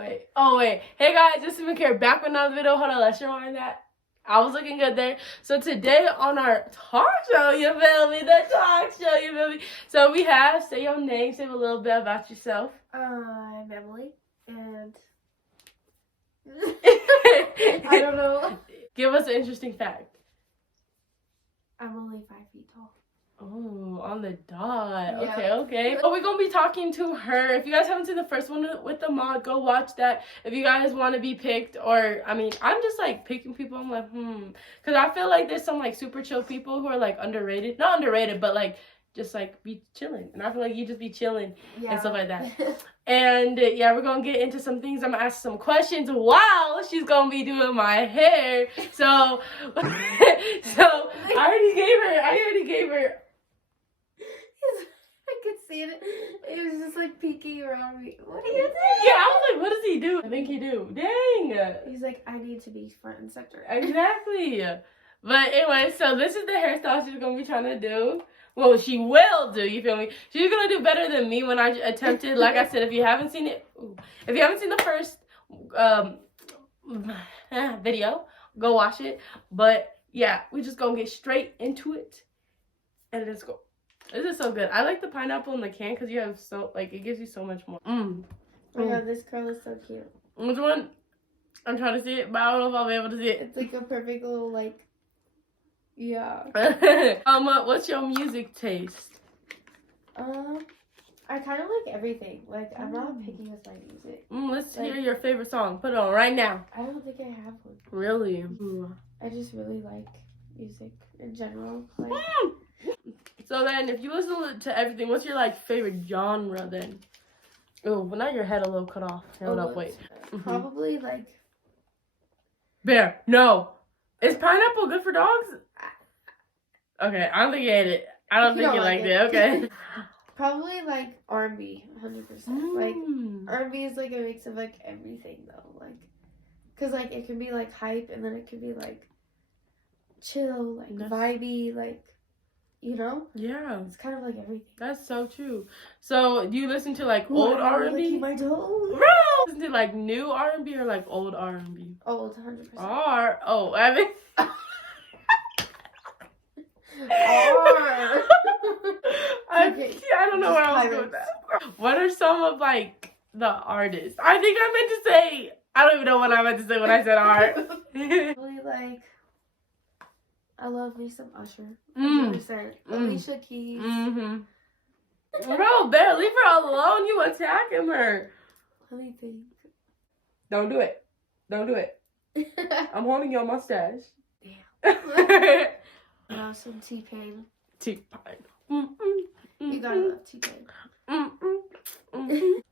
Wait. Oh, wait. Hey, guys. Just to make here back with another video. Hold on. Let's rewind that. I was looking good there. So today on our talk show, you feel me? The talk show, you feel me? So we have, say your name, say a little bit about yourself. I'm Emily, and I don't know. Give us an interesting fact. I'm only 5 feet tall. Oh, on the dot. Yeah. Okay. But we're going to be talking to her. If you guys haven't seen the first one with the mod, go watch that. If you guys want to be picked, or, I mean, I'm just, like, picking people. I'm like, Because I feel like there's some, like, super chill people who are, like, underrated. Not underrated, but, like, just, like, be chilling. And I feel like you just be chilling and stuff like that. And, yeah, we're going to get into some things. I'm going to ask some questions while she's going to be doing my hair. So, I already gave her. I could see it. It was just like peeking around me. What are you doing? Yeah, I was like, what does he do? I think he do. Dang. He's like, I need to be front and center. Exactly. But anyway, so this is the hairstyle she's going to be trying to do. Well, she will do, you feel me? She's going to do better than me when I attempted. Like I said, if you haven't seen it, if you haven't seen the first video, go watch it. But yeah, we just going to get straight into it. And let's go. This is so good. I like the pineapple in the can because you have so, like, it gives you so much more. Oh my god, this curl is so cute. Which one? I'm trying to see it, but I don't know if I'll be able to see it. It's like a perfect little, like, yeah. What's your music taste? I kind of like everything. Like, I'm not picky with my music. Let's hear your favorite song. Put it on right now. I don't think I have one. Really? I just really like music in general. Like, So then, if you listen to everything, what's your, like, favorite genre then? Oh, well, now your head a little cut off. Hold up, wait. Probably, like... Bear, no. Is pineapple good for dogs? Okay, I don't think you ate it. I don't think you liked it. Okay. Probably, like, R&B, 100%. Like, R&B is, like, a mix of, like, everything, though. Like, because, like, it can be, like, hype, and then it can be, like, chill, like, vibey, like... You know? Yeah. It's kind of like everything. That's so true. So, do you listen to, like, old R&B? My toes. Listen to, like, new R&B or, like, old R&B? Old, 100%. I mean... I don't know where I was going with that. What are some of, like, the artists? I think I meant to say... I don't even know what I meant to say when I said art. Really, like... I love me some Usher. 100%. Alicia Keys. Bro, Bear, leave her alone. You attacking her. Let me think. Don't do it. Don't do it. I'm holding your mustache. Damn. Some T-Pain. T-Pain. You gotta love T-Pain.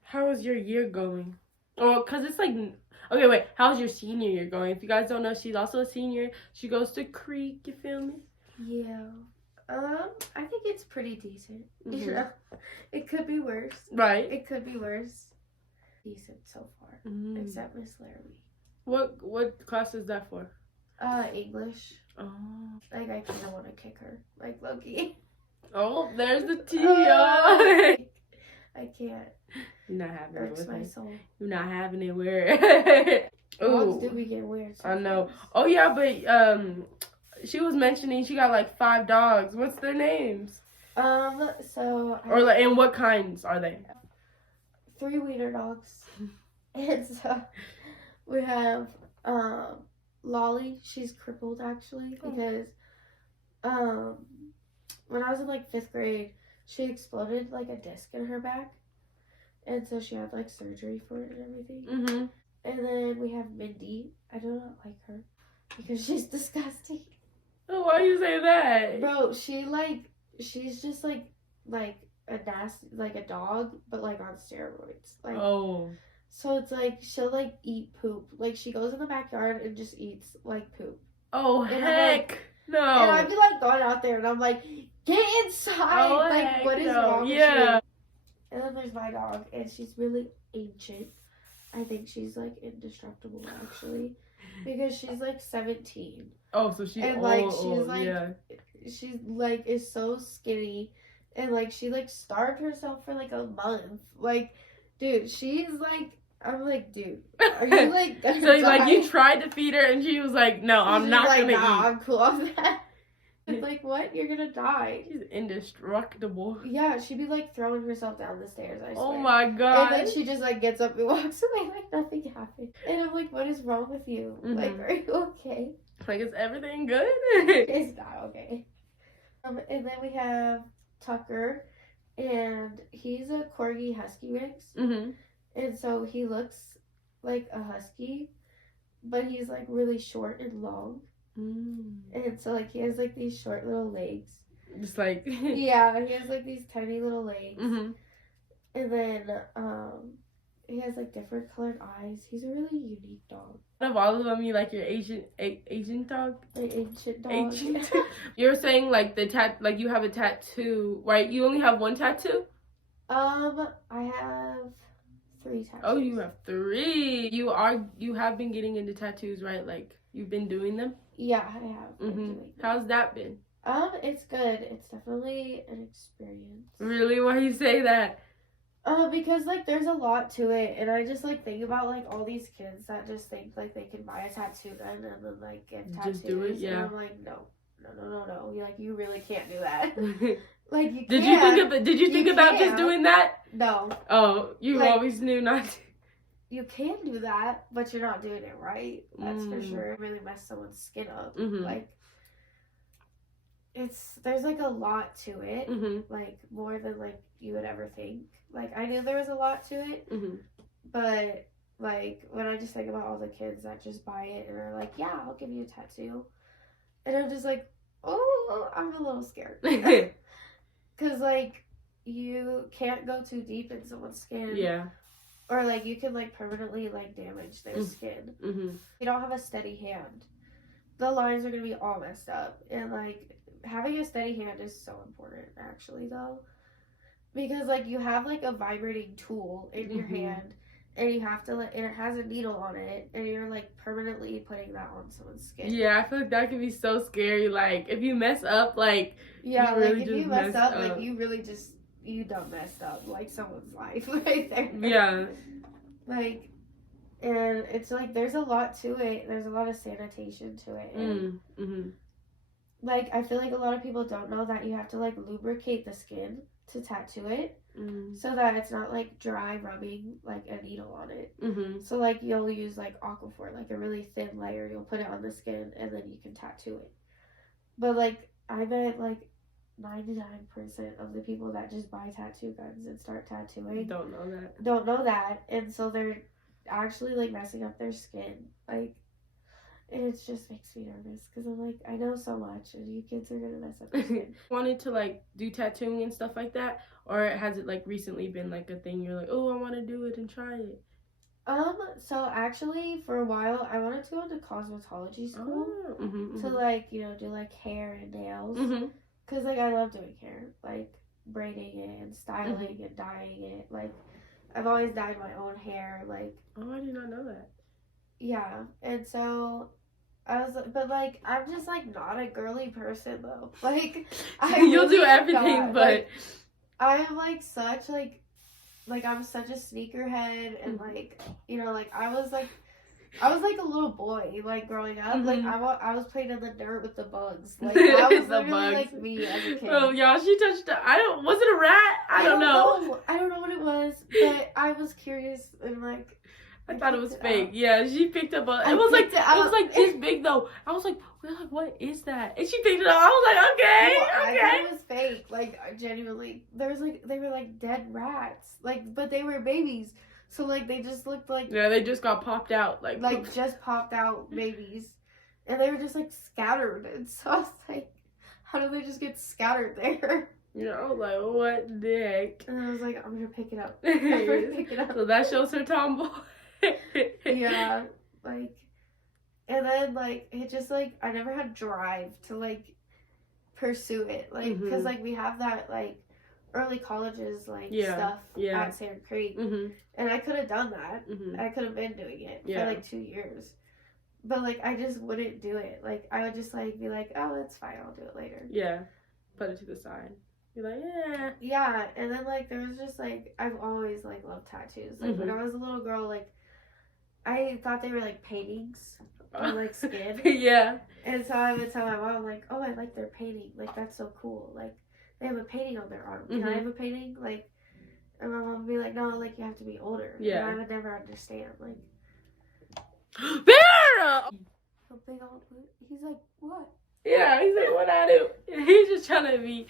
How is your year going? Oh, because it's like... Okay, wait. How's your senior year going? If you guys don't know, she's also a senior. She goes to Creek, you feel me? Yeah. I think it's pretty decent. Yeah. It could be worse. Right. It could be worse. Decent so far. Except Miss Laramie. What class is that for? English. Oh. Like, I kind of want to kick her. Like, Loki. Oh, there's the T. I can't. You're not having it with my me. soul. You're not having it weird. Dogs do be getting weird. I know. Oh yeah, but she was mentioning she got like 5 dogs. What's their names? And what kinds are they? 3 wiener dogs. And so we have Lolly. She's crippled actually because when I was in like 5th grade, she exploded like a disc in her back. And so she had like surgery for it and everything. And then we have Mindy. I do not like her because she's disgusting. Oh, why you say that? Bro, she's just like a nasty, like a dog, but like on steroids. Like, so it's like she'll like eat poop. Like she goes in the backyard and just eats like poop. Oh, and heck no. And I'd be like going out there and I'm like, get inside. Like, what is wrong with you? And then there's my dog, and she's really ancient. I think she's, like, indestructible, actually. Because she's, like, 17. Oh, so she's and, like, she's, like, is so skinny. And, like, she, like, starved herself for, like, a month. Like, dude, she's, like, I'm like, dude, are you like gonna So die? like you tried to feed her and she was like, no, I'm She's not like, gonna nah, eat. I'm cool on that. It's like, what? You're gonna die. She's indestructible. Yeah, she'd be like throwing herself down the stairs, I swear. Oh my god. And then she just like gets up and walks away like nothing happened. And I'm like, what is wrong with you? Like, are you okay? Like, is everything good? It's not okay. And then we have Tucker, and he's a corgi husky mix. And so he looks like a husky, but he's like really short and long. And so like he has like these short little legs. Just like Yeah, he has like these tiny little legs. And then he has like different colored eyes. He's a really unique dog. Out of all of them, you like your Asian dog? Like ancient dog. Ancient. You're saying like like you have a tattoo, right? You only have one tattoo? I have 3 tattoos. Oh, you have 3. You have been getting into tattoos, right? Like you've been doing them? Yeah, I have been doing them. How's that been? It's good. It's definitely an experience. Really? Why you say that? Because like there's a lot to it, and I just like think about like all these kids that just think like they can buy a tattoo gun and then like get tattoos. Just do it, yeah. And I'm like, no. You're like, you really can't do that. Like you Did can. Did you think about just doing that? No. Oh, you like, always knew not to. You can do that, but you're not doing it right. That's for sure. It really mess someone's skin up. Like there's like a lot to it. Like more than like you would ever think. Like I knew there was a lot to it, but like when I just think about all the kids that just buy it and are like, yeah, I'll give you a tattoo, and I'm just like, oh, I'm a little scared. Because, like, you can't go too deep in someone's skin. Yeah. Or, like, you can, like, permanently, like, damage their skin. You don't have a steady hand. The lines are going to be all messed up. And, like, having a steady hand is so important, actually, though. Because, like, you have, like, a vibrating tool in your hand. And you have to, like, and it has a needle on it. And you're, like, permanently putting that on someone's skin. Yeah, I feel like that can be so scary. Like, if you mess up, like... Yeah, you really like, if you mess up, like, you really just... You done messed up, like, someone's life right there. Yeah. Like, and it's, like, there's a lot to it. There's a lot of sanitation to it. And, like, I feel like a lot of people don't know that you have to, like, lubricate the skin to tattoo it. So that it's not, like, dry rubbing, like, a needle on it. So, like, you'll use, like, Aquaphor, like, a really thin layer. You'll put it on the skin, and then you can tattoo it. But, like, I bet, like, 99% of the people that just buy tattoo guns and start tattooing don't know that. And so they're actually, like, messing up their skin. Like, and it just makes me nervous because I'm like, I know so much, and you kids are gonna mess up your skin. Wanted to like do tattooing and stuff like that, or has it like recently been like a thing? You're like, oh, I want to do it and try it. So actually, for a while, I wanted to go into cosmetology school to like, you know, do like hair and nails, cause like I love doing hair, like braiding it and styling and dyeing it. Like, I've always dyed my own hair. Like, oh, I did not know that. Yeah, and so I was, but like I'm just like not a girly person though. Like you'll do everything, but like, I am like such like I'm such a sneakerhead, and like, you know, like I was like a little boy like growing up. Like I was playing in the dirt with the bugs. Like I was literally like me as a kid. Oh y'all, she touched was it a rat? I don't know. I don't know what it was, but I was curious and like. I thought it was fake. Yeah, she picked up it was like this big though. I was like, what is that? And she picked it up. I was like, okay. I thought it was fake. Like, genuinely, they were like dead rats. Like, but they were babies, so like they just looked like they just got popped out like just popped out babies, and they were just like scattered. And so I was like, how do they just get scattered there? Yeah, I was like, what the heck? And I was like, I'm gonna pick it up. I'm gonna pick it up. So that shows her tomboy. Yeah, like, and then like it just like I never had drive to like pursue it, like, because like we have that like early colleges like stuff at Sand Creek, and I could have done that. I could have been doing it for like 2 years, but like I just wouldn't do it. Like I would just like be like, oh, it's fine, I'll do it later. Yeah, put it to the side. You're like, yeah. Yeah, and then, like, there was just, like, I've always, like, loved tattoos. Like, when I was a little girl, like, I thought they were, like, paintings on, like, skin. Yeah. And so I would tell my mom, like, oh, I like their painting. Like, that's so cool. Like, they have a painting on their arm. Can I have a painting? Like, and my mom would be like, no, like, you have to be older. Yeah. And I would never understand. Like, Bear! a big old, he's like, what? Yeah, he's like, what I do? He's just trying to be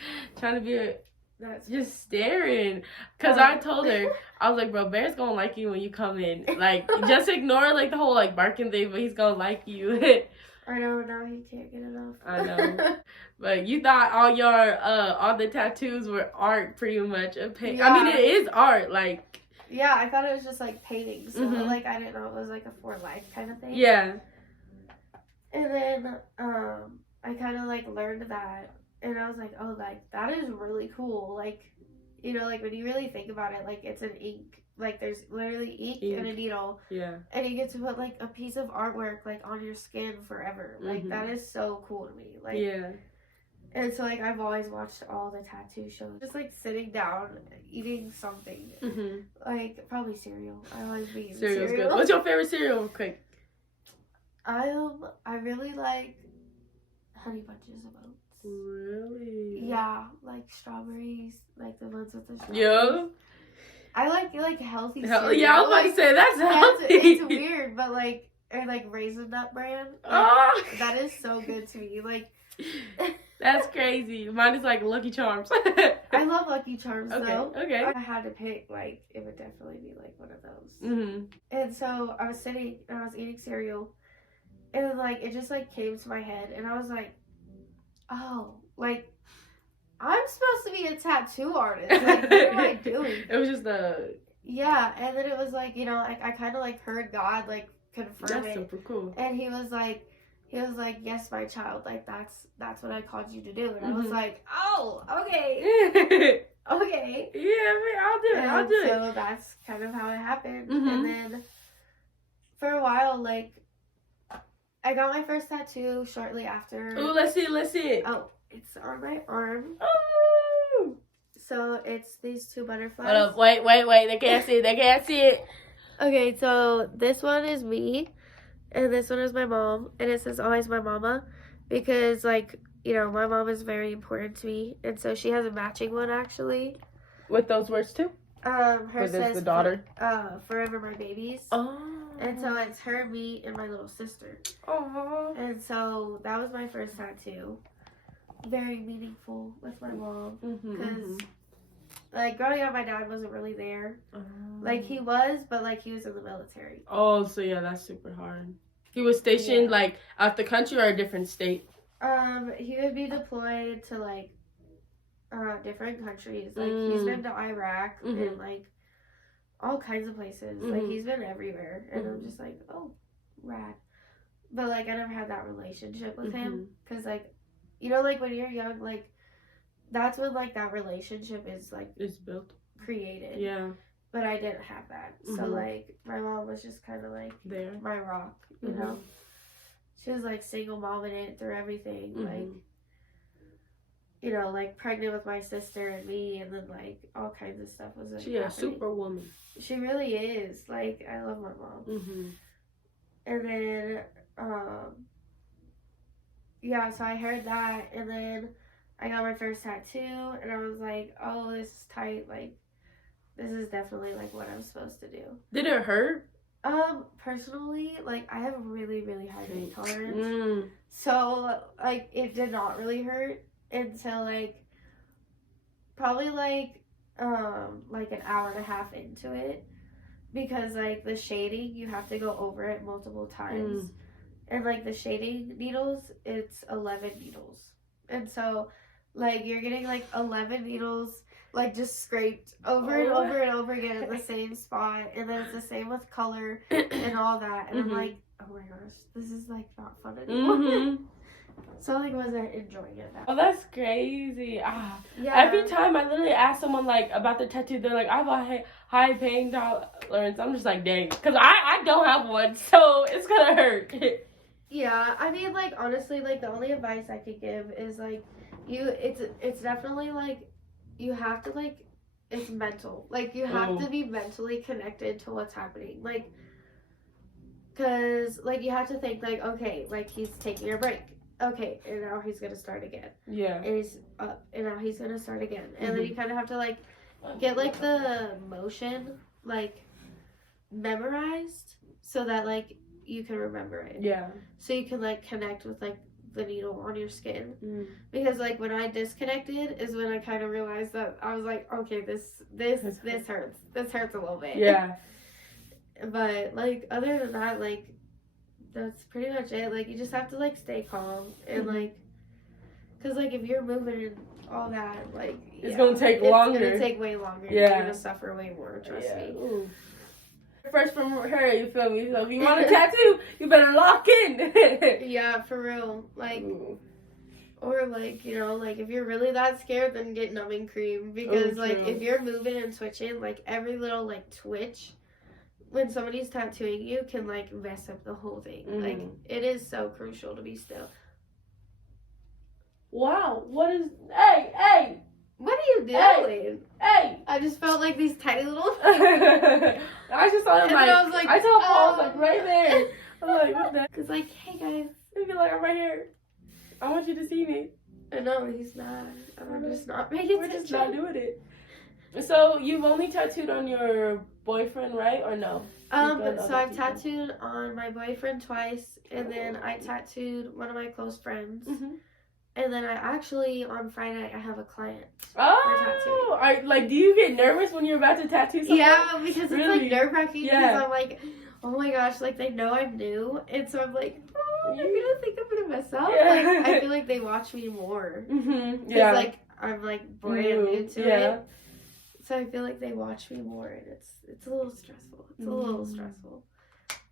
That's just staring. Cause I told her, I was like, bro, Bear's gonna like you when you come in. Like, just ignore like the whole like barking thing, but he's gonna like you. I know, now he can't get enough. I know. But you thought all the tattoos were art, pretty much. Yeah. I mean, it is art, like. Yeah, I thought it was just like paintings. So like, I didn't know it was like a for life kind of thing. Yeah. And then I kind of like learned that, and I was like, oh, like that is really cool. Like, you know, like when you really think about it, like it's an ink. Like there's literally ink. And a needle. Yeah. And you get to put like a piece of artwork like on your skin forever. Like that is so cool to me. Like, yeah. And so like I've always watched all the tattoo shows, just like sitting down eating something, like probably cereal. I always be eating Cereal's cereal. good. What's your favorite cereal, real quick? I really like Honey Bunches of Oats. Really? Yeah, like strawberries, like the ones with the strawberries. Yeah. I like healthy cereal. Yeah, I was about to say that's healthy. It's weird, but like or like Raisin Nut brand. Like, that is so good to me. Like that's crazy. Mine is like Lucky Charms. I love Lucky Charms though. Okay. I had to pick, like, it would definitely be like one of those. And so I was sitting and I was eating cereal, and like it just like came to my head, and I was like, oh, like I'm supposed to be a tattoo artist. Like, what am I doing? It was just the and then it was like, you know, like I kind of like heard God like confirm that's it. super cool. And he was like, yes, my child, like that's what I called you to do. And I was like, oh, okay. Okay. Yeah, I'll do it. And I'll do it. So that's kind of how it happened. And then for a while, like, I got my first tattoo shortly after. Ooh, let's see it. Oh, it's on my arm. Oh. So it's these two butterflies. Hold up, wait. They can't see it. Okay, so this one is me, and this one is my mom, and it says always my mama, because, like, you know, my mom is very important to me, and so she has a matching one, actually. With those words, too? Her says, the daughter? forever my babies. Oh. And so it's her, me, and my little sister. Oh. And so that was my first tattoo. Very meaningful with my mom, because... Like, growing up, my dad wasn't really there. Like, he was, but, like, he was in the military. Oh, so, yeah, that's super hard. He was stationed, like, out the country or a different state? He would be deployed to, like, different countries. Like, he's been to Iraq and, like, all kinds of places. Like, he's been everywhere. And I'm just like, oh, rad. But, like, I never had that relationship with him. Because, like, you know, like, when you're young, like, that's when, like, that relationship is, like... It's built. Created. Yeah. But I didn't have that. So, like, my mom was just kind of, like... There. My rock, you know? She was, like, single momming it through everything. Like, you know, like, pregnant with my sister and me. And then, like, all kinds of stuff was, like, She a super woman. She really is. Like, I love my mom. And then, yeah, so I heard that. And then... I got my first tattoo, and I was like, oh, this is tight. Like, this is definitely, like, what I'm supposed to do. Did it hurt? Personally, like, I have a really, really high pain tolerance. So, like, it did not really hurt until, like, probably, like an hour and a half into it. Because, like, the shading, you have to go over it multiple times. And, like, the shading needles, it's 11 needles. And so... Like, you're getting, like, 11 needles, like, just scraped over and over and over again in the same spot. And then it's the same with color and all that. And I'm like, oh my gosh, this is, like, not fun anymore. So, like, wasn't enjoying it that much. Oh, that's crazy. Yeah. Every time I literally ask someone, like, about the tattoo, they're like, I have a high pain tolerance. I'm just like, dang. Because I don't have one, so it's going to hurt. Yeah, I mean, like, honestly, like, the only advice I could give is, like, it's definitely, like, you have to, like, it's mental. Like, you have to be mentally connected to what's happening. Like, because, like, you have to think, like, okay, like, he's taking a break. Okay, and now he's going to start again. Yeah. And he's up, and now he's going to start again. And then you kind of have to, like, get, like, the motion, like, memorized so that, like, you can remember it. Yeah. So you can, like, connect with, like, the needle on your skin. Because, like, when I disconnected is when I kind of realized that I was like, okay, this hurts. This hurts a little bit. Yeah. But, like, other than that, like, that's pretty much it. Like, you just have to, like, stay calm. And, like, because, like, if you're moving and all that, like, it's going to take longer. It's going to take way longer. Yeah. You're going to suffer way more, trust me. Ooh. First from her, you feel me? So if you want a tattoo, you better lock in. Yeah, for real. Like, or, like, you know, like, if you're really that scared, then get numbing cream. Because, like, if you're moving and twitching, like, every little, like, twitch when somebody's tattooing you can, like, mess up the whole thing. Like, it is so crucial to be still. Wow, what is... Hey! What are you doing? Hey! I just felt like these tiny little... I just saw him, like... I saw Paul, like, right there. I'm like, what the... Because, like, hey, guys. He'd be like, I'm right here. I want you to see me. I know, he's not. I'm just not making attention. We're just not doing it. So, you've only tattooed on your boyfriend, right? Or no? So I've tattooed on my boyfriend twice, and then I tattooed one of my close friends. And then I actually, on Friday, I have a client for tattooing. Do you get nervous when you're about to tattoo someone? Yeah, because it's, like, nerve-wracking, because I'm like, oh my gosh, like, they know I'm new, and so I'm like, oh, they're gonna think I'm gonna mess up. Yeah. Like, I feel like they watch me more. Because, like, I'm, like, brand new to it. So I feel like they watch me more, and it's a little stressful. It's a little stressful.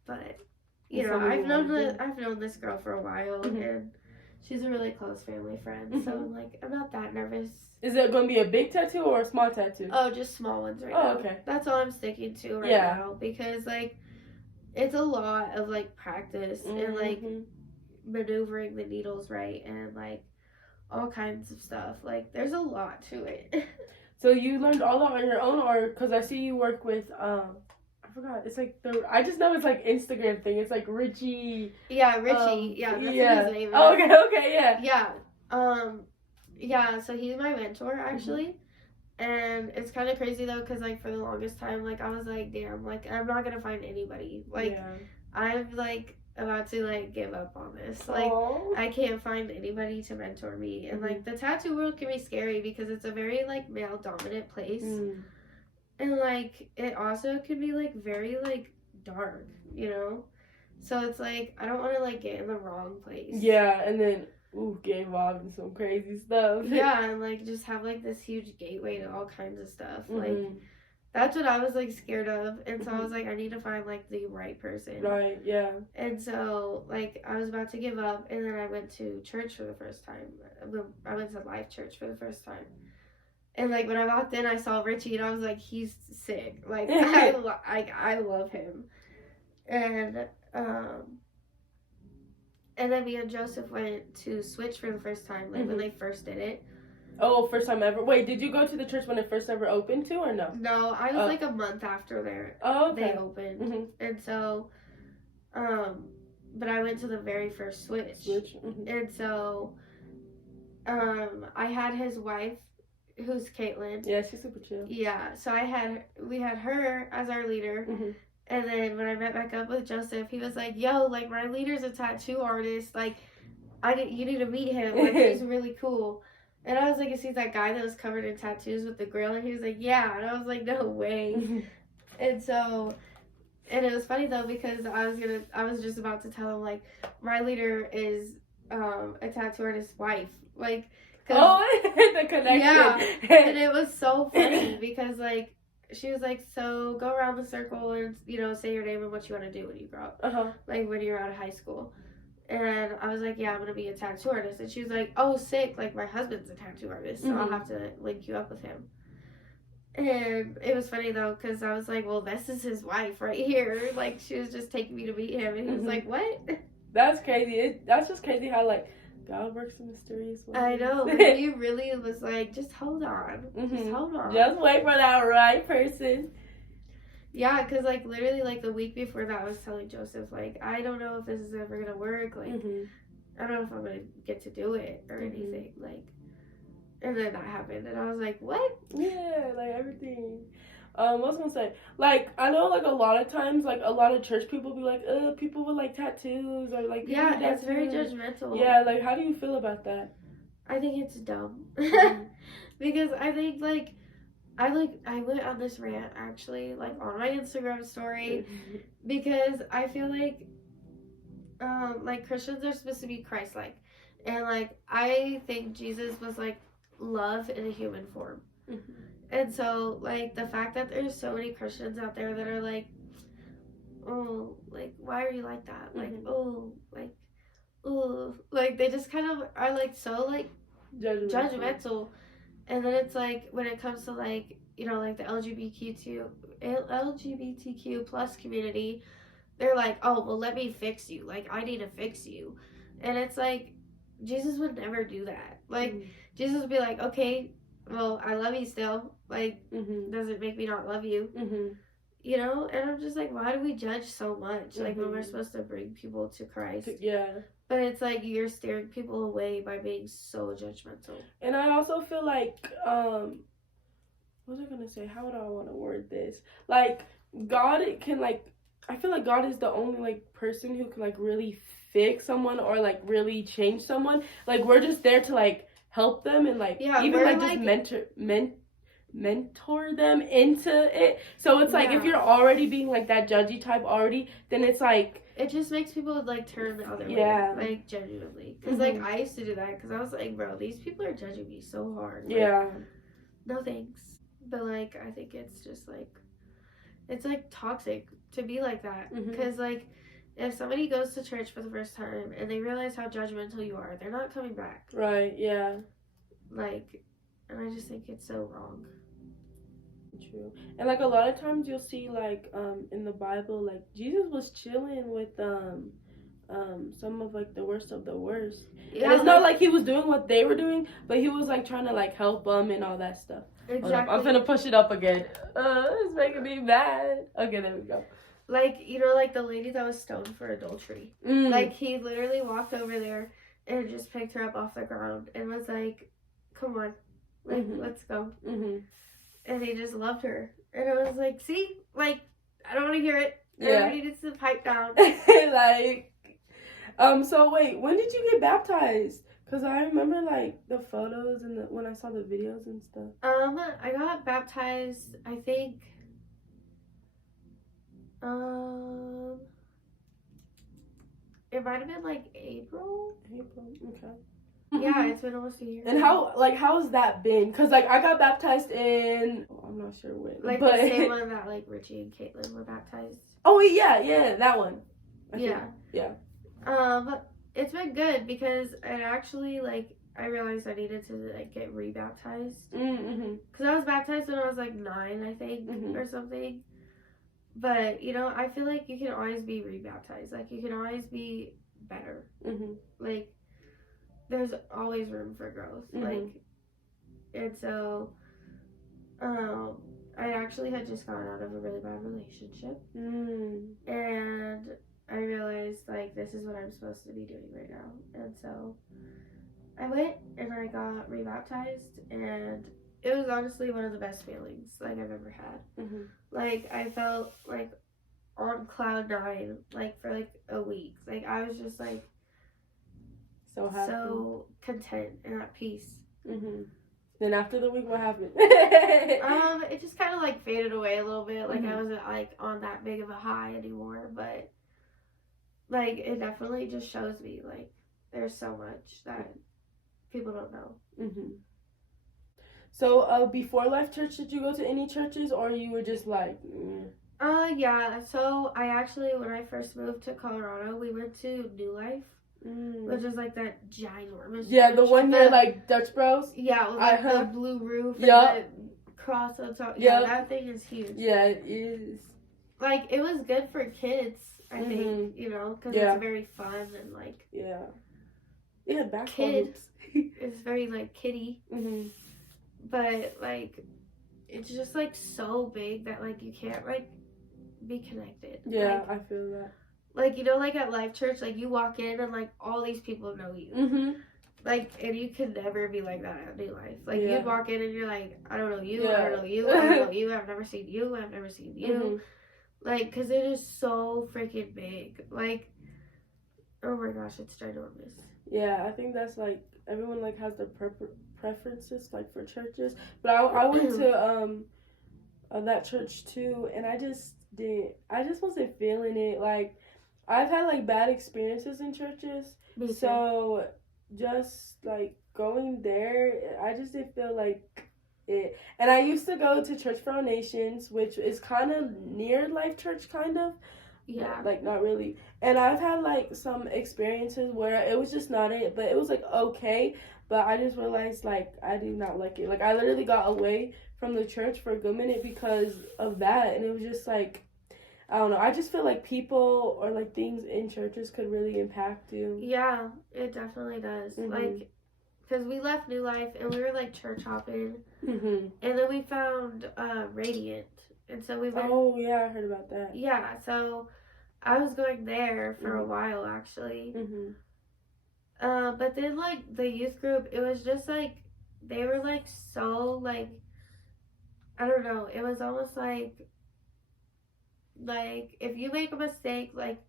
But, you know, I've known this girl for a while, and she's a really close family friend, so I'm like, I'm not that nervous. Is it going to be a big tattoo or a small tattoo? Oh, just small ones right now. Okay. That's all I'm sticking to right now, because, like, it's a lot of, like, practice and, like, maneuvering the needles right and, like, all kinds of stuff. Like, there's a lot to it. So you learned all that on your own, or because I see you work with I forgot. It's like I just know it's like Instagram thing. It's like Richie. Yeah, Richie. That's what his name is. Oh, okay, yeah. Yeah. Yeah. So he's my mentor actually, and it's kind of crazy though, because like for the longest time, like I was like, damn, like I'm not gonna find anybody. Like I'm like about to like give up on this. Like I can't find anybody to mentor me, and like the tattoo world can be scary because it's a very like male dominant place. And, like, it also could be, like, very, like, dark, you know? So it's, like, I don't want to, like, get in the wrong place. Yeah, and then, get involved in some crazy stuff. Yeah, and, like, just have, like, this huge gateway to all kinds of stuff. Like, that's what I was, like, scared of. And so I was, like, I need to find, like, the right person. Right, yeah. And so, like, I was about to give up, and then I went to church for the first time. I went to live church for the first time. And, like, when I walked in, I saw Richie, and I was like, he's sick. Like, I love him. And then me and Joseph went to Switch for the first time, like, when they first did it. Oh, first time ever. Wait, did you go to the church when it first ever opened, too, or no? No, I was, like, a month after they opened. And so, but I went to the very first Switch. And so, I had his wife, who's Caitlin. Yeah, she's super chill. Yeah, so we had her as our leader, and then when I met back up with Joseph, he was like, yo, like, my leader's a tattoo artist, like, you need to meet him, like, he's really cool. And I was like, is he that guy that was covered in tattoos with the grill? And he was like, yeah, and I was like, no way. And so, and it was funny, though, because I was just about to tell him, like, my leader is a tattoo artist's wife, like, the connection. Yeah, and it was so funny because, like, she was like, so go around the circle and, you know, say your name and what you want to do when you grow up. Like, when you're out of high school. And I was like, yeah, I'm going to be a tattoo artist. And she was like, oh, sick. Like, my husband's a tattoo artist, so I'll have to link you up with him. And it was funny, though, because I was like, well, this is his wife right here. Like, she was just taking me to meet him. And he was like, what? That's crazy. That's just crazy how, like, God works in mysterious ways. I know, but you really was like, just hold on. Just hold on. Just wait for that right person. Yeah, because, like, literally, like, the week before that, I was telling Joseph, like, I don't know if this is ever going to work. Like, I don't know if I'm going to get to do it or anything. Like, and then that happened, and I was like, what? Yeah, like, everything. What was I gonna say? Like, I know, like, a lot of times, like, a lot of church people be like, people with, like, tattoos, or, like, yeah, it's very judgmental. Yeah, like, how do you feel about that? I think it's dumb. Because I think, like, I went on this rant, actually, like, on my Instagram story, because I feel like, Christians are supposed to be Christ-like, and, like, I think Jesus was, like, love in a human form. And so, like, the fact that there's so many Christians out there that are like, oh, like, why are you like that? Like, oh, like, they just kind of are, like, so, like, judgmental. And then it's like, when it comes to, like, you know, like, the LGBTQ plus community, they're like, oh, well, let me fix you. Like, I need to fix you. And it's like, Jesus would never do that. Like, Jesus would be like, okay, well, I love you still. Like, doesn't make me not love you. You know? And I'm just like, why do we judge so much? Like, when we're supposed to bring people to Christ. Yeah. But it's like, you're steering people away by being so judgmental. And I also feel like, what was I gonna say? How would I want to word this? Like, God can, like, I feel like God is the only, like, person who can, like, really fix someone or, like, really change someone. Like, we're just there to, like, help them and, like, even, like, just mentor them into it. So it's like, if you're already being, like, that judgy type already, then it's like, it just makes people, like, turn the other way. Like, genuinely. Because, like, I used to do that because I was like, bro, these people are judging me so hard. Like, no thanks. But, like, I think it's just, like, it's, like, toxic to be like that. Because, like, if somebody goes to church for the first time and they realize how judgmental you are, they're not coming back. Right, yeah. Like, and I just think it's so wrong. True. And, like, a lot of times you'll see, like, in the Bible, like, Jesus was chilling with, some of, like, the worst of the worst. Yeah, and it's not like he was doing what they were doing, but he was, like, trying to, like, help them and all that stuff. Exactly. I'm finna push it up again. It's making me mad. Okay, there we go. Like, you know, like, the lady that was stoned for adultery. Like, he literally walked over there and just picked her up off the ground and was like, come on, like, let's go. And he just loved her. And I was like, see? Like, I don't want to hear it. Everybody needs to pipe down. Like, so wait, when did you get baptized? Because I remember, like, the photos and when I saw the videos and stuff. I got baptized, I think, it might have been, like, April, okay. Yeah, it's been almost a year. And how's that been? Because, like, I got baptized in, I'm not sure when. Like, the same one that, like, Richie and Caitlin were baptized. Oh, yeah, that one. Yeah. It's been good because it actually, like, I realized I needed to, like, get rebaptized. Because I was baptized when I was, like, 9, I think, or something. But, you know, I feel like you can always be rebaptized. Like, you can always be better. Like, there's always room for growth. Like, and so, I actually had just gotten out of a really bad relationship. And I realized, like, this is what I'm supposed to be doing right now. And so I went and I got rebaptized, and it was honestly one of the best feelings, like, I've ever had. Like, I felt, like, on cloud 9, like, for, like, a week. Like, I was just, like, so happy. So content and at peace. Then after the week, what happened? It just kind of, like, faded away a little bit. Like, I wasn't, like, on that big of a high anymore. But, like, it definitely just shows me, like, there's so much that people don't know. So, before Life Church, did you go to any churches, or you were just like, yeah. So, I actually, when I first moved to Colorado, we went to New Life. Which is like that ginormous. Yeah, the one near like Dutch Bros. Yeah, with like the blue roof and the cross on top. Yeah, that thing is huge. Yeah, it is. Like, it was good for kids, I think, you know, because it's very fun and like. Yeah. Yeah, basketball kid. hoops. It's very like kiddie. Mhm. But like it's just like so big that like you can't like be connected. Yeah, like, I feel that. Like, you know, like at Life Church, like you walk in and like all these people know you. Mhm. Like, and you could never be like that at New Life. Like, Yeah. you'd walk in and you're like, I don't know you, Yeah. I don't know you, I don't know you, I've never seen you, I've never seen you. Mhm. Like, because it is so freaking big. Like, oh my gosh, it's ginormous. Yeah, I think that's like everyone like has their preferences like for churches, but I went to that church too, and I just wasn't feeling it. Like I've had like bad experiences in churches, Me too. so just like going there, I just didn't feel like it. And I used to go to Church for All Nations, which is kind of near Life Church, kind of. Yeah. Like, not really. And I've had, like, some experiences where it was just not it, but it was, like, okay. But I just realized, like, I did not like it. Like, I literally got away from the church for a good minute because of that. And it was just, like, I don't know. I just feel like people or, like, things in churches could really impact you. Yeah, it definitely does. Mm-hmm. Like, because we left New Life and we were, like, church hopping. Mm-hmm. And then we found Radiant. And so we went. Oh, yeah, I heard about that. Yeah, so I was going there for a while, actually. Mm-hmm. But then, like, the youth group, it was just, like, they were, like, so, like, I don't know. It was almost like, if you make a mistake, like,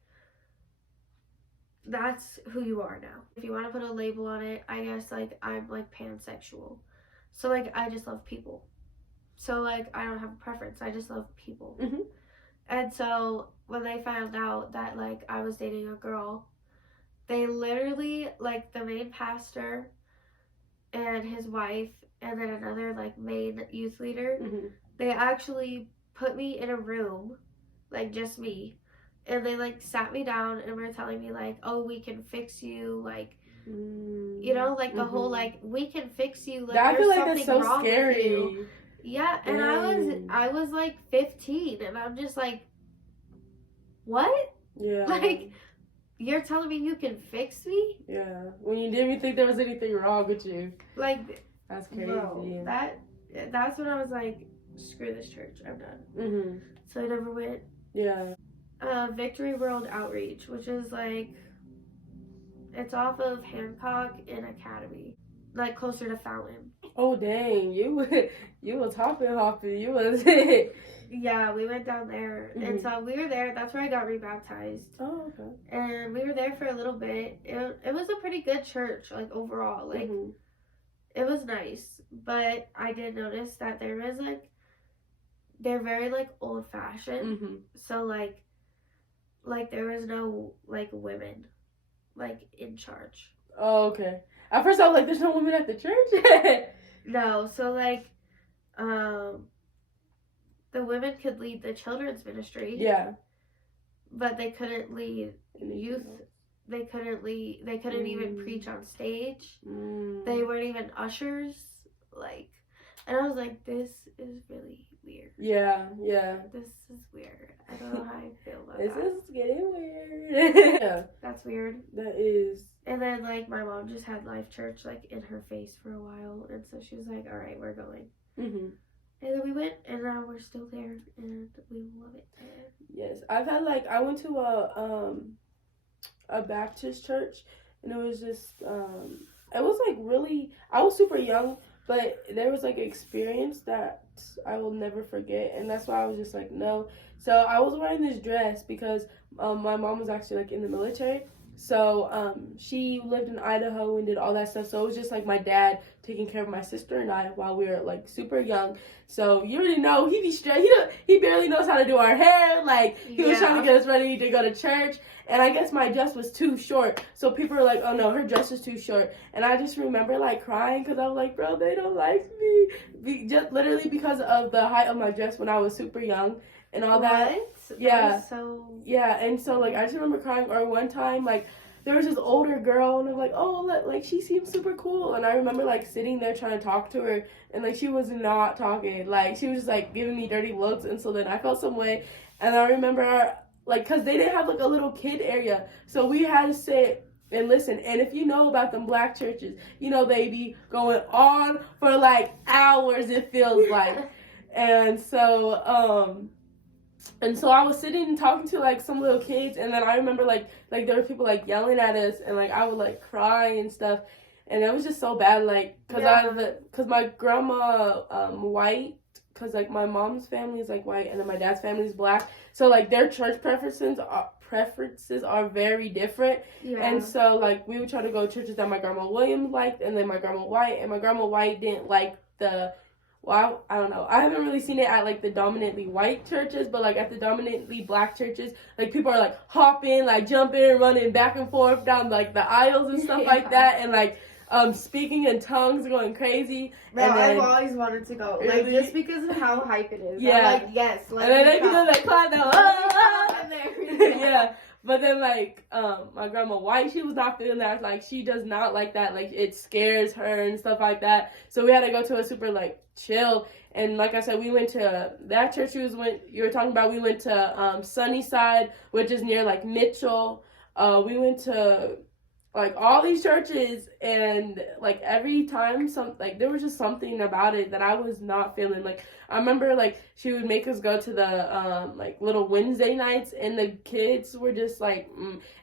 that's who you are now. If you want to put a label on it, I guess, like, I'm, like, pansexual. So, like, I just love people. So, like, I don't have a preference. I just love people. Mm-hmm. And so, when they found out that, like, I was dating a girl, they literally, like, the main pastor and his wife and then another, like, main youth leader, they actually put me in a room, like, just me. And they, like, sat me down and were telling me, like, oh, we can fix you, like, you know, like, the whole, like, we can fix you, like, I there's feel like something that's so wrong scary. with you. Yeah, and I was, like, 15, and I'm just, like, what? Yeah. Like, you're telling me you can fix me? Yeah. When you didn't even think there was anything wrong with you. Like, that's crazy. Bro, that's when I was like, screw this church, I'm done. Mm-hmm. So I never went. Yeah. Victory World Outreach, which is like, it's off of Hancock and Academy, like closer to Fountain. Oh dang, you was hopping. You was Yeah, we went down there, and so we were there. That's where I got rebaptized. Oh, okay. And we were there for a little bit. It was a pretty good church, like overall, like it was nice. But I did notice that there was like, they're very like old fashioned. So like there was no like women like in charge. Oh, okay. At first I was like, there's no women at the church. No, so like the women could lead the children's ministry. Yeah. But they couldn't lead youth. They couldn't even preach on stage. They weren't even ushers. Like, and I was like, this is really weird. Yeah. This is weird. I don't know how I feel about this that. This is getting weird. Yeah. That's weird. That is. And then, like, my mom just had Life Church, like, in her face for a while. And so she was like, all right, we're going. And then we went, and now we're still there, and we love it. Yes. I've had, like, I went to a Baptist church, and it was just, it was, like, really, I was super young, but there was, like, an experience that I will never forget, and that's why I was just like, no. So I was wearing this dress because my mom was actually, like, in the military. So she lived in Idaho and did all that stuff. So it was just like my dad taking care of my sister and I while we were like super young. So you already know he be straight. He barely knows how to do our hair. Like he was trying to get us ready to go to church. And I guess my dress was too short. So people were like, oh no, her dress is too short. And I just remember like crying because I was like, bro, they don't like me. Just literally because of the height of my dress when I was super young. And all that. Yeah. Yeah, and so like I just remember crying. Or one time like there was this older girl and I'm like, oh, like she seems super cool. And I remember like sitting there trying to talk to her and like she was not talking. Like she was just like giving me dirty looks. And so then I felt some way. And I remember like because they didn't have like a little kid area, so we had to sit And listen, and if you know about them black churches, you know they be going on for like hours, it feels like. And so I was sitting and talking to like some little kids, and then I remember like there were people like yelling at us, and like I would like cry and stuff, and it was just so bad, like cause my grandma white, cause like my mom's family is like white, and then my dad's family is black, so like their church preferences are very different. And so like we would try to go to churches that my grandma Williams liked, and then my grandma White didn't like the. Well, I don't know. I haven't really seen it at like the dominantly white churches, but like at the dominantly black churches, like people are like hopping, like jumping, running back and forth down like the aisles and stuff like that, and like speaking in tongues, going crazy. Bro, and then, I've always wanted to go, like just because of how hype it is. Yeah. I'm like, yes. Like, and then they can do that clap now. Yeah. But then, like, my grandma White, she was not feeling that. Like, she does not like that. Like, it scares her and stuff like that. So we had to go to a super, like, chill. And like I said, we went to that church you were talking about. We went to Sunnyside, which is near, like, Mitchell. We went to, like, all these churches. And, like, every time, there was just something about it that I was not feeling. Like, I remember, like, she would make us go to the, like, little Wednesday nights, and the kids were just, like,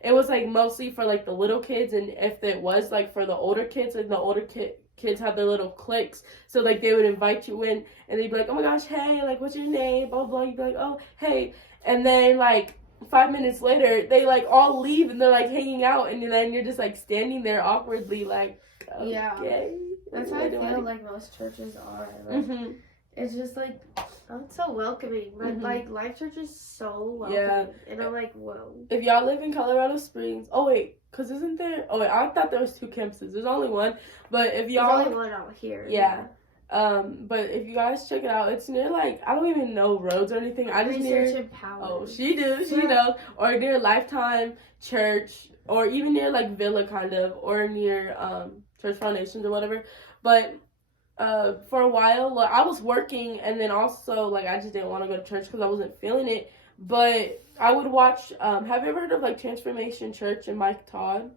it was, like, mostly for, like, the little kids, and if it was, like, for the older kids, like, the older kids had their little cliques, so, like, they would invite you in, and they'd be like, oh, my gosh, hey, like, what's your name, blah, blah, you'd be like, oh, hey, and then, like, 5 minutes later, they, like, all leave, and they're, like, hanging out, and then you're just, like, standing there awkwardly, like, okay. Yeah. That's how I feel like most churches are. Like, it's just, like, it's so welcoming. But, like, Life Church is so welcoming. Yeah. And I'm like, whoa. If y'all live in Colorado Springs, I thought there was 2 campuses. There's only one. But if y'all... There's only one out here. Yeah. But if you guys check it out, it's near, like, I don't even know roads or anything. I just Research Empowered. Oh, she knows. Or near Lifetime Church, or even near, like, Villa, kind of, or near Church Foundations or whatever. But for a while, like, I was working, and then also, like, I just didn't want to go to church because I wasn't feeling it. But I would watch, have you ever heard of, like, Transformation Church and Mike Todd?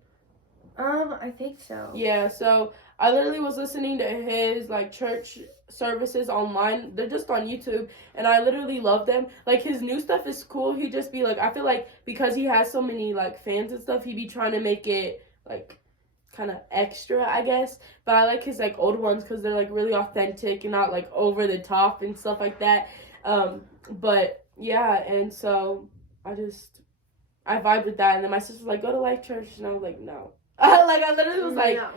I think so. Yeah, so I literally was listening to his, like, church services online. They're just on YouTube, and I literally love them. Like, his new stuff is cool. He just be, like, I feel like because he has so many, like, fans and stuff, he be trying to make it, like, kind of extra, I guess. But I like his, like, old ones because they're, like, really authentic and not, like, over the top and stuff like that. But, yeah, and so I vibed with that. And then my sister was like, go to Life Church. And I was like, no. Like, I literally was like, no.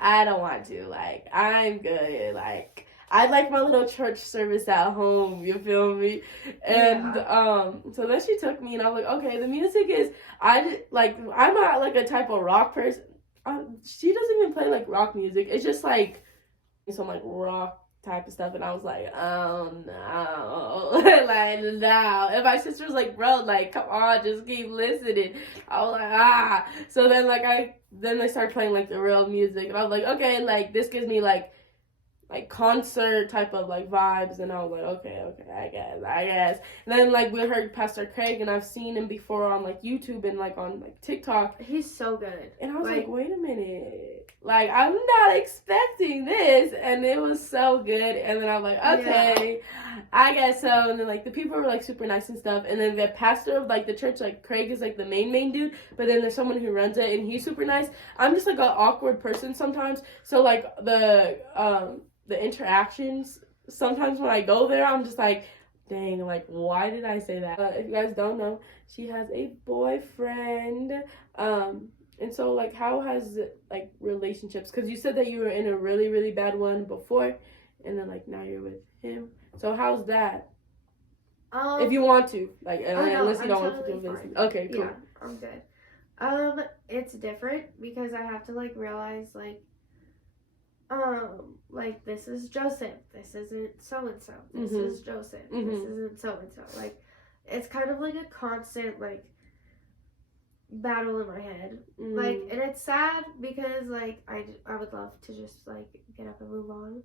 I don't want to. Like, I'm good. Like, I like my little church service at home. You feel me? And, so then she took me, and I was like, okay, the music is, I'm not, like, a type of rock person. She doesn't even play, like, rock music. It's just, like, some, like, rock type of stuff. And I was like, oh, no. Like, no. And my sister was like, bro, like, come on, just keep listening. I was like, So then, like, then they started playing, like, the real music. And I was like, okay, like, this gives me, like concert type of, like, vibes. And I was like, okay, I guess. And then, like, we heard Pastor Craig, and I've seen him before on, like, YouTube and, like, on, like, TikTok. He's so good. And I was like, wait a minute. Like, I'm not expecting this. And it was so good. And then I'm like, okay, I guess so. And then, like, the people were, like, super nice and stuff. And then the pastor of, like, the church, like, Craig is, like, the main dude. But then there's someone who runs it, and he's super nice. I'm just, like, an awkward person sometimes. So, like, the interactions, sometimes when I go there, I'm just like, dang, like, why did I say that? If you guys don't know, she has a boyfriend. And so, like, how has, like, relationships, because you said that you were in a really, really bad one before, and then, like, now you're with him. So how's that? If you want to, like, unless you don't want to do this. Okay, cool. Yeah, I'm good. It's different because I have to, like, realize, like, this is Joseph, this isn't so-and-so, this is Joseph, this isn't so-and-so. Like, it's kind of like a constant, like, battle in my head. Like, and it's sad because, like, I would love to just, like, get up and move on.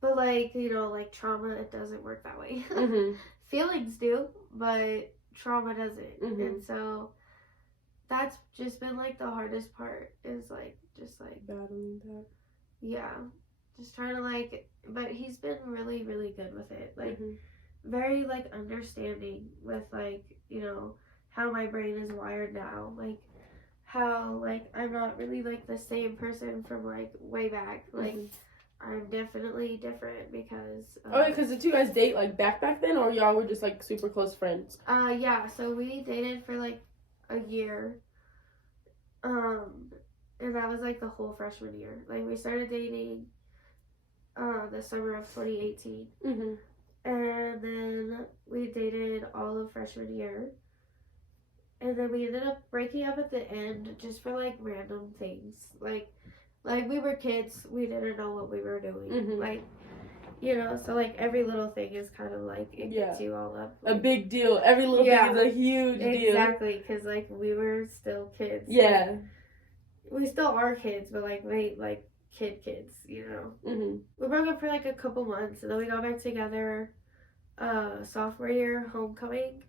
But, like, you know, like, trauma, it doesn't work that way. Feelings do, but trauma doesn't. And so that's just been like the hardest part is like just like battling that. Yeah, just trying to like, but he's been really really good with it, like Mm-hmm. very like understanding with like, you know, how my brain is wired now, like how like I'm not really like the same person from like way back, like I'm definitely different because Oh, because did you guys date like back then, or y'all were just like super close friends? Yeah, so we dated for like a year, and that was like the whole freshman year. Like we started dating the summer of 2018, Mm-hmm. and then we dated all of freshman year, and then we ended up breaking up at the end just for like random things, like we were kids, we didn't know what we were doing, Mm-hmm. like, you know, so like every little thing is kind of like it gets you all up. Like, A big deal. Every little thing is a huge deal. Exactly, because like we were still kids. Yeah. Like, we still are kids, but like we like kids, you know. Mm-hmm. We broke up for like a couple months, and then we got back together sophomore year, homecoming.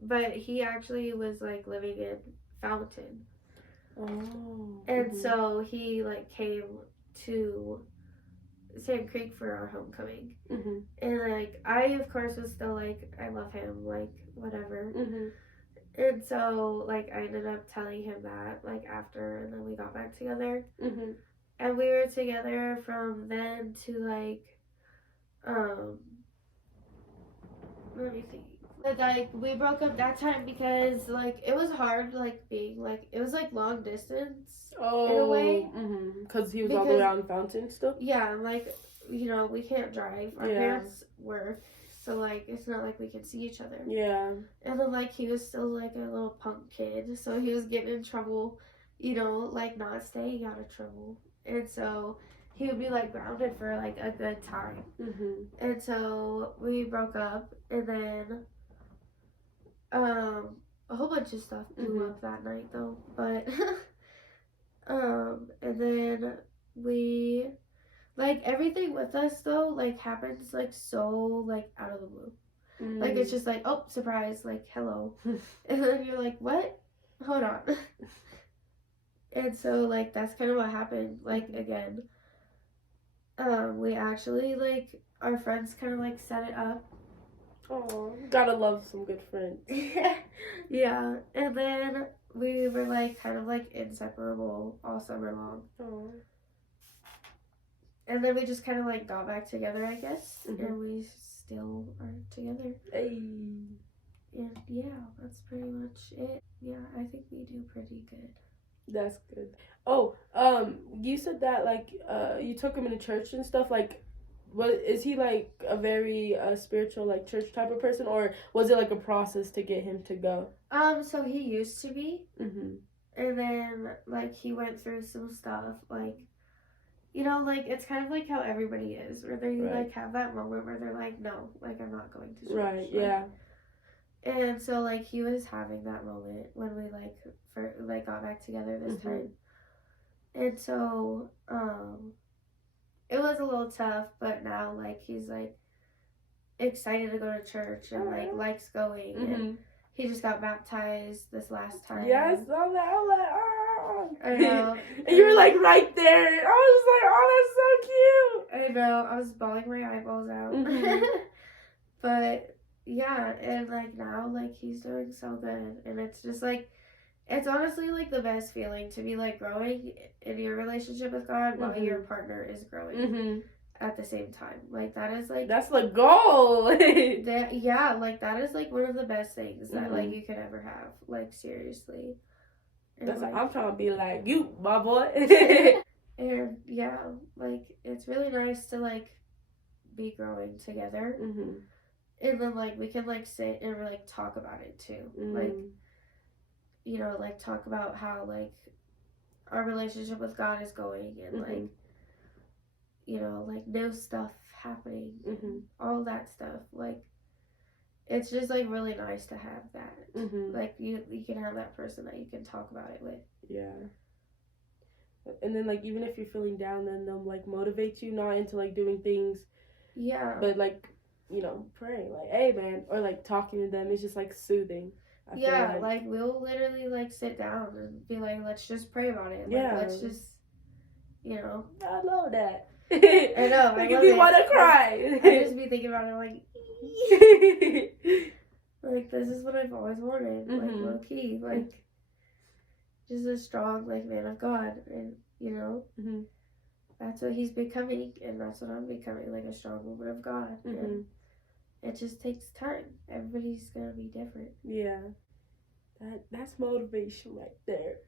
But he actually was like living in Fountain. Oh. And so he like came to Sand Creek for our homecoming. Mm-hmm. And like I of course was still like I love him, like whatever. Mm-hmm. And so like I ended up telling him that like after, and then we got back together. Mm-hmm. And we were together from then to like let me think. But like we broke up that time because like it was hard, like being like it was like long distance in a way. Mm-hmm. Because he was all the way out in Fountain still. Yeah, and like, you know, we can't drive. Our parents work, so like it's not like we can see each other. Yeah. And then like he was still like a little punk kid, so he was getting in trouble, you know, like not staying out of trouble, and so he would be like grounded for like a good time. Mm-hmm. And so we broke up, and then a whole bunch of stuff blew up that night though, but and then we like everything with us though like happens like so like out of the blue. Like it's just like, oh, surprise, like hello. And then you're like, what? Hold on. And so like that's kind of what happened. Like again, we actually like our friends kind of like set it up. Oh, gotta love some good friends. Yeah, and then we were like kind of like inseparable all summer long. Oh. And then we just kind of like got back together, I guess, and we still are together. Hey. And yeah, that's pretty much it. Yeah, I think we do pretty good. That's good. Oh, you said that like you took him into church and stuff. Like, what is he like a very spiritual like church type of person, or was it like a process to get him to go? So he used to be, and then like he went through some stuff, like, you know, like it's kind of like how everybody is, where they like have that moment where they're like, no, like I'm not going to church. Right. Like, yeah. And so like he was having that moment when we like got back together this time. And so it was a little tough, but now like he's like excited to go to church and like likes going, and he just got baptized this last time. Yeah, I saw that. I was like, oh. I know. And you were like right there. I was just like, oh, that's so I cute. know. I was bawling my eyeballs out. But yeah, and like now like he's doing so good, and it's just like it's honestly like the best feeling to be like growing in your relationship with God while your partner is growing at the same time. Like that is like that's the goal. that that is like one of the best things that like you could ever have. Like seriously. And, that's like, what I'm trying to be like you, my boy. And yeah, like it's really nice to like be growing together. And then like we can like sit and like talk about it too. Like, you know, like talk about how like our relationship with God is going, and like, you know, like new stuff happening, all that stuff. Like it's just like really nice to have that. Like you can have that person that you can talk about it with. Yeah. And then like even if you're feeling down, then they'll like motivate you, not into like doing things. Yeah. But like, you know, praying like, hey man, or like talking to them is just like soothing. I yeah, feel like we'll literally like sit down and be like, let's just pray about it. Like, Yeah. let's just, you know. I love that. I know. I Like love if you it. want to cry. I just be thinking about it like, like this is what I've always wanted. Like low key, like just a strong like man of God, and you know, that's what he's becoming, and that's what I'm becoming, like a strong woman of God. And it just takes time. Everybody's gonna be different. Yeah, that's motivation right there.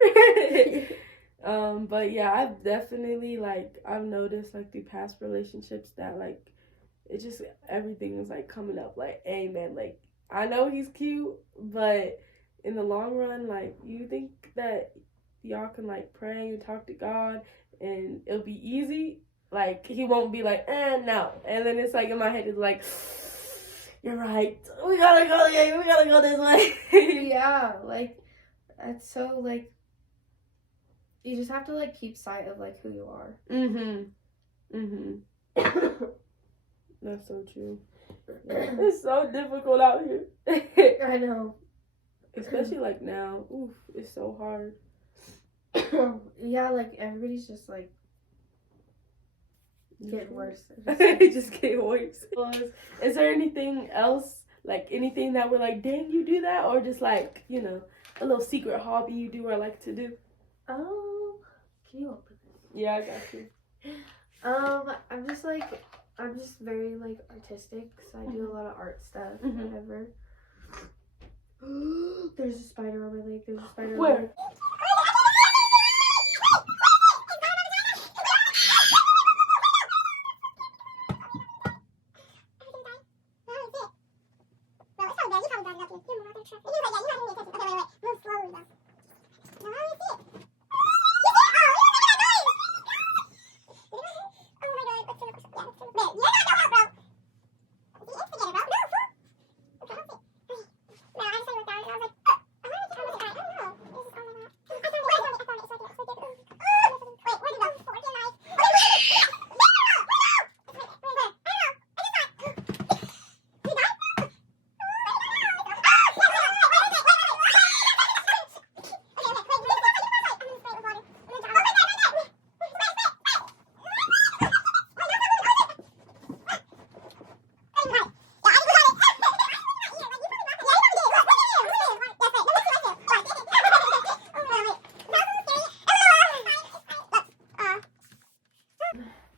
But yeah, I've definitely like I've noticed like through past relationships that like it just everything is like coming up like, hey man, like I know he's cute, but in the long run, like you think that y'all can like pray and talk to God and it'll be easy, like he won't be like no, and then it's like in my head it's like you're right, we gotta go this way. Yeah, like that's so like you just have to like keep sight of like who you are. That's so true. Yeah. It's so difficult out here. I know. Especially like now. Oof, it's so hard. Yeah, like everybody's just like getting worse. Just getting worse. Is there anything else, like anything that we're like, dang, you do that? Or just like, you know, a little secret hobby you do or like to do? Can you open it? Yeah, I got you. I'm just very like artistic, so I do a lot of art stuff, whatever. There's a spider on my leg. There's a spider on my leg.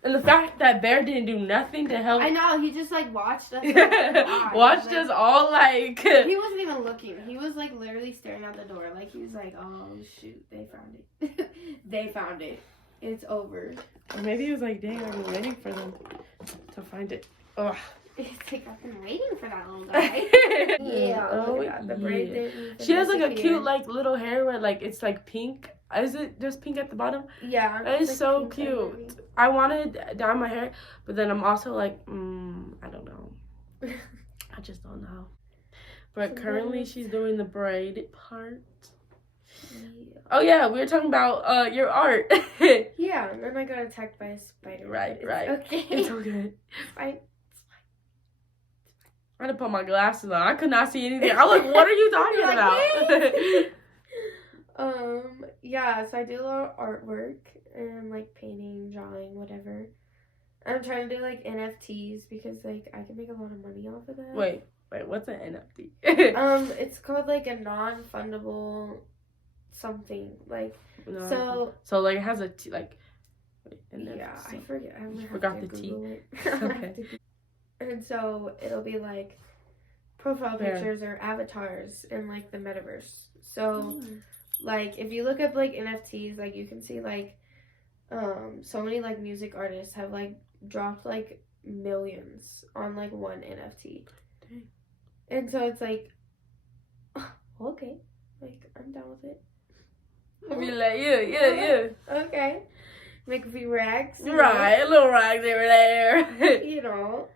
And the fact that Bear didn't do nothing to help. I know, he just like watched us. Like, watched us all like. He wasn't even looking. He was like literally staring out the door. Like he was like, oh shoot, they found it. They found it. It's over. Or maybe he was like, dang, I've been waiting for them to find it. Ugh. It's like, I've been waiting for that little guy. Yeah. Oh, look at that. The braid didn't she has like a disappear. cute like little hair where like it's like pink. Is it just pink at the bottom? Yeah. It's like so pink cute. maybe. I wanted to dye my hair, but then I'm also like, I don't know. I just don't know. But currently she's doing the braid part. Yeah. Oh yeah, we were talking about your art. Yeah, and then I got attacked by a spider. Right. Okay. It's all good. I I had to put my glasses on. I could not see anything. I was like, what are you talking about? Yeah, so I do a lot of artwork and like painting, drawing, whatever. I'm trying to do like NFTs because like I can make a lot of money off of that. Wait, what's an NFT? It's called like a non-fundable something. Like no. So like it has a like NFT, yeah, I forget. I'm gonna forgot have to the T. Google it. Okay. And so it'll be like profile pictures or avatars in like the metaverse. So like if you look up like NFTs, like you can see like so many like music artists have like dropped like millions on like one NFT. Dang. And so it's like okay, like I'm down with it. I'll be like, yeah. Okay. Make a few rags. Right, a little rags over there. You know.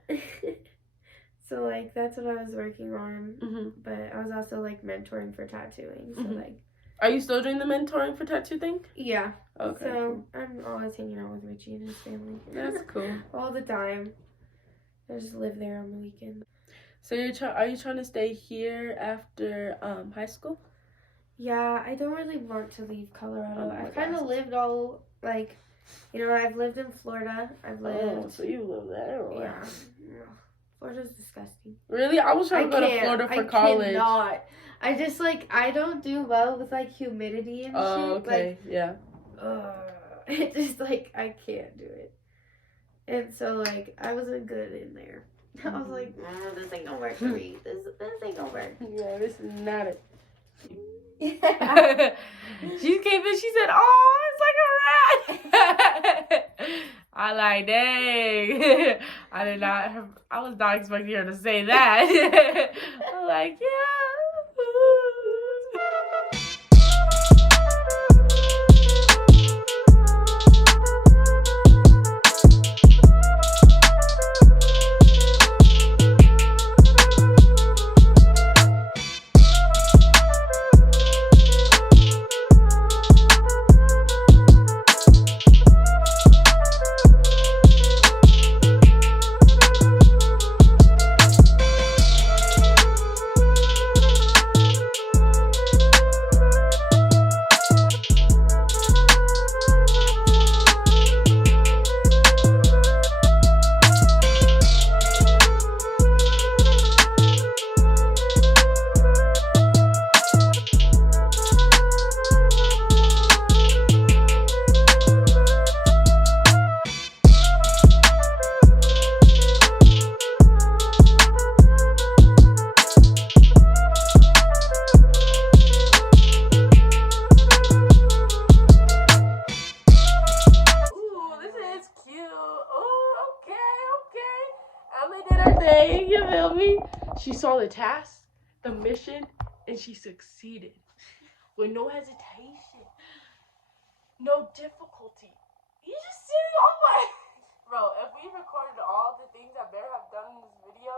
So like that's what I was working on. But I was also like mentoring for tattooing. So like. Are you still doing the mentoring for tattoo thing? Yeah. Okay. So I'm always hanging out with Richie and his family. That's cool. All the time. I just live there on the weekend. So are you trying to stay here after high school? Yeah, I don't really want to leave Colorado. Oh, I've kind of lived all, like, you know, I've lived in Florida. I've lived. Oh, so you live there? Or? Yeah. Florida's disgusting. Really? I was trying to go to Florida for college. I cannot. I just, like, I don't do well with, like, humidity and shit. Oh, okay. Like, yeah. It's just, like, I can't do it. And so, like, I wasn't good in there. I was like, this ain't gonna work for me. This ain't gonna work. Yeah, this is not it. Yeah. She came in, she said, oh, it's like a rat. I like, dang. I was not expecting her to say that. I'm like, yeah. You feel me? She saw the task, the mission, and she succeeded with no hesitation, no difficulty. You just see, oh my, bro. If we recorded all the things that Bear have done in this video,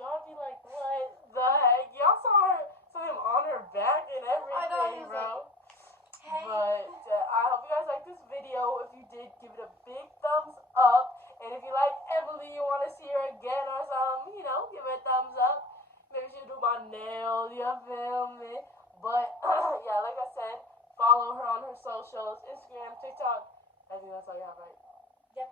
y'all be like, what the heck? Y'all saw him on her back and everything, bro. Like, hey. But I hope you guys like this video. If you did, give it a big thumbs up. And if you like Emily, you want to see her again or something, you know, give her a thumbs up. Maybe she'll do my nails, you feel me? But, yeah, like I said, follow her on her socials, Instagram, TikTok. I think that's all you have, right? Yep.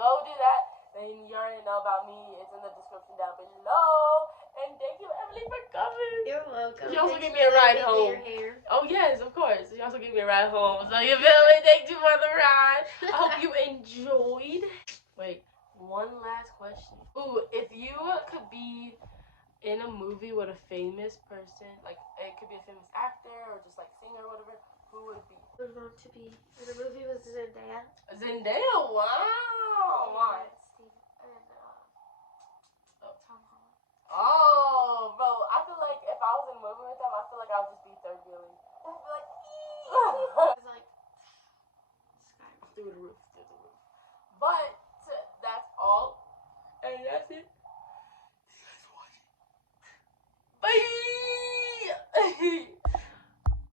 Go do that. Then you already know about me. It's in the description down below. And thank you, Emily, for coming. You're welcome. She also gave me a ride home. Oh, yes, of course. She also gave me a ride home. So you feel me? Thank you for the ride. I hope you enjoyed. Wait, one last question. Ooh, if you could be in a movie with a famous person, like it could be a famous actor or just like singer or whatever, who would it be? I would want to be in a movie with Zendaya. Zendaya? Wow. Why? Tom Holland. Oh, bro, I feel like if I was in a movie with them, I feel like I would just be third wheeling. I'd be like, it's like, through the roof. But that's all, and that's it.